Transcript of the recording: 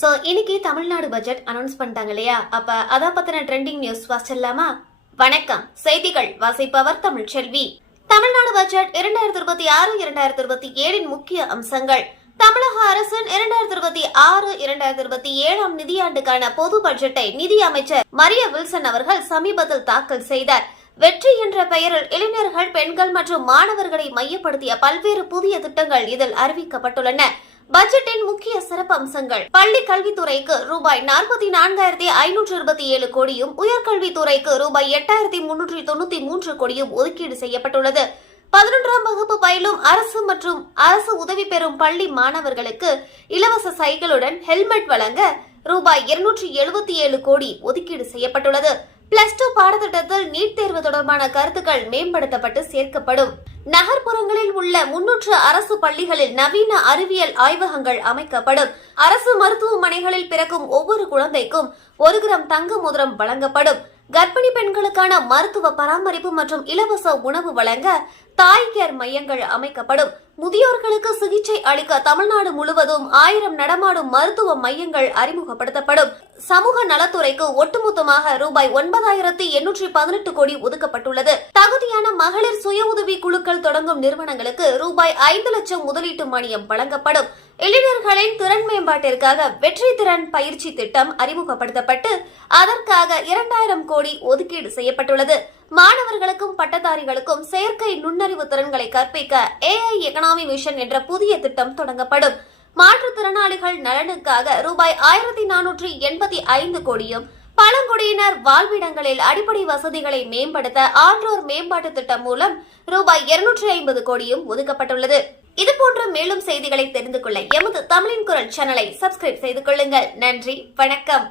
So இன்னைக்கு Tamil Nadu budget announce பண்ணிட்டாங்க இல்லையா? அப்ப அத பத்தின ட்ரெண்டிங் நியூஸ் வாசிச்சலாமா? வணக்கம், செய்திகள் வாசிப்பவர் தமிழ்ச்செல்வி. தமிழ்நாடு பட்ஜெட் 2026-2027 முக்கிய அம்சங்கள். தமிழக அரசின் 2026-2027 நிதியாண்டுக்கான பொது பட்ஜெட்டை நிதி அமைச்சர் மரிய வில்சன் அவர்கள் சமீபத்தில் தாக்கல் செய்தார். வெற்றி என்ற பெயரில் இளைஞர்கள், பெண்கள் மற்றும் மாணவர்களை மையப்படுத்திய பல்வேறு புதிய திட்டங்கள் இதில் அறிவிக்கப்பட்டுள்ளன. பட்ஜெட்டின் முக்கிய சிறப்பு அம்சங்கள்: பள்ளி கல்வித்துறைக்கு ரூபாய் 44,527 கோடியும், உயர்கல்வித்துறைக்கு ரூபாய் 8,393 கோடியும் ஒதுக்கீடு செய்யப்பட்டுள்ளது. 11ஆம் வகுப்பு பயிலும் அரசு மற்றும் அரசு உதவி பெறும் பள்ளி மாணவர்களுக்கு இலவச சைக்கிளுடன் ஹெல்மெட் வழங்க ரூபாய் 277 கோடி ஒதுக்கீடு செய்யப்பட்டுள்ளது. +2 பாடத்திட்டத்தில் நீட் தேர்வு தொடர்பான கருத்துக்கள் மேம்படுத்தப்பட்டு சேர்க்கப்படும். நகர்ப்புறங்களில் உள்ள 300 அரசு பள்ளிகளில் நவீன அறிவியல் ஆய்வகங்கள் அமைக்கப்படும். அரசு மருத்துவமனைகளில் பிறக்கும் ஒவ்வொரு குழந்தைக்கும் 1 கிராம் தங்க மோதிரம் வழங்கப்படும். கர்ப்பிணி பெண்களுக்கான மருத்துவ பராமரிப்பு மற்றும் இலவச உணவு வழங்க தாய் கேர் மையங்கள் அமைக்கப்படும். முதியோர்களுக்கு சிகிச்சை அளிக்க தமிழ்நாடு முழுவதும் 1000 நடமாடும் மருத்துவ மையங்கள் அறிமுகப்படுத்தப்படும். சமூக நலத்துறைக்கு ஒட்டுமொத்தமாக ரூபாய் 9,818 கோடி ஒதுக்கப்பட்டுள்ளது. தகுதியான மகளிர் சுய உதவி குழுக்கள் தொடங்கும் நிறுவனங்களுக்கு ரூபாய் 5 லட்சம் முதலீட்டு மானியம் வழங்கப்படும். இளைஞர்களின் திறன் மேம்பாட்டிற்காக வெற்றி திறன் பயிற்சி திட்டம் அறிமுகப்படுத்தப்பட்டு அதற்காக 2000 கோடி ஒதுக்கீடு செய்யப்பட்டுள்ளது. மாணவர்களுக்கும் பட்டதாரிகளுக்கும் செயற்கை நுண்ணறிவு திறன்களை கற்பிக்க AI எகனாமி மிஷன் என்ற புதிய திட்டம் தொடங்கப்படும். மாற்றுத்திறனாளிகள் நலனுக்காக ரூபாய் 1,485 கோடியும், பழங்குடியினர் வாழ்விடங்களில் அடிப்படை வசதிகளை மேம்படுத்த ஆன்றோர் மேம்பாட்டு திட்டம் மூலம் ரூபாய் 250 கோடியும் ஒதுக்கப்பட்டுள்ளது. இதுபோன்ற மேலும் செய்திகளை தெரிந்து கொள்ள எமது தமிழின் குரல் சேனலை சப்ஸ்கிரைப் செய்து கொள்ளுங்கள். நன்றி, வணக்கம்.